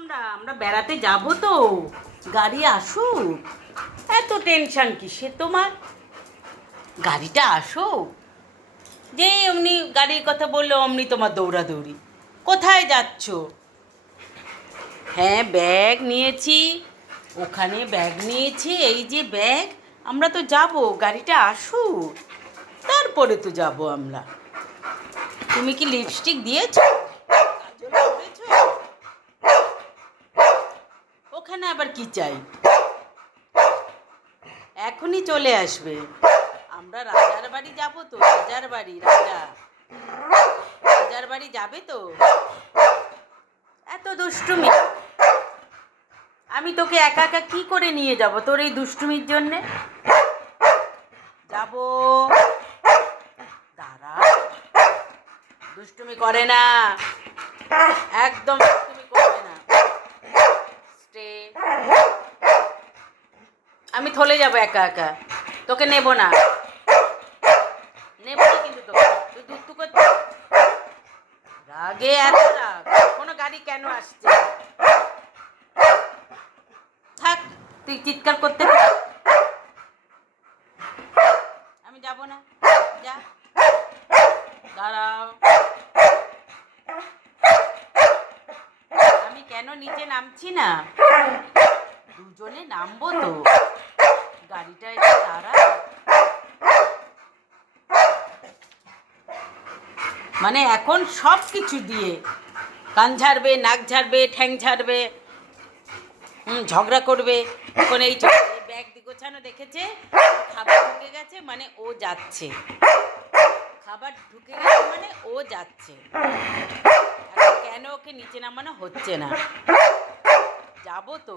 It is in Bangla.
আমরা? আমরা বেড়াতে যাব তো। গাড়ি আসুক। এত টেনশন কিসে তোমার? গাড়িটা আসুক। যে অমনি গাড়ির কথা বলল, অমনি তোমার দৌড়াদৌড়ি। কোথায় যাচ্ছ? হ্যাঁ ব্যাগ নিয়েছি। ওখানে ব্যাগ নিয়েছি। এই যে ব্যাগ, আমরা তো যাব। গাড়িটা আসুক। তারপরে তো যাব আমরা। তুমি কি লিপস্টিক দিয়েছ? ওখানে আবার কি চাই? এখনই চলে আসবে। আমরা রাজার বাড়ি যাব তো, রাজার বাড়ি, রাজা। রাজার বাড়ি যাবে তো? এত দুষ্টুমি। আমি তোকে একা একা কি করে নিয়ে যাব তোর এই দুষ্টুমির জন্যে? যাব। দাঁড়া। দুষ্টুমি করে না। একদম দুষ্টুমি করবে না স্টে আমি থলে যাব একা একা। তোকে নেব না। নেব কিন্তু তোকে। তুই রাগে এত রাগ। কোনো গাড়ি কেন আসছে? থাক, তুই চিৎকার করতে আমি যাব না। যা। দাঁড়াও। আমি কেন নিচে নামছি না? দুজনে নামবো তো গাড়িটা একটু দাঁড়া মানে এখন সব কিছু দিয়ে। কান ঝাড়বে, নাক ঝাড়বে, ঠ্যাং ঝাড়বে ঝগড়া করবে। এখন এই ব্যাগ গোছানো দেখেছে, খাবার ঢুকে গেছে মানে ও যাচ্ছে। খাবার ঢুকে গেছে মানে ও যাচ্ছে। কেন ওকে নিচে নামানো হচ্ছে না? যাব তো।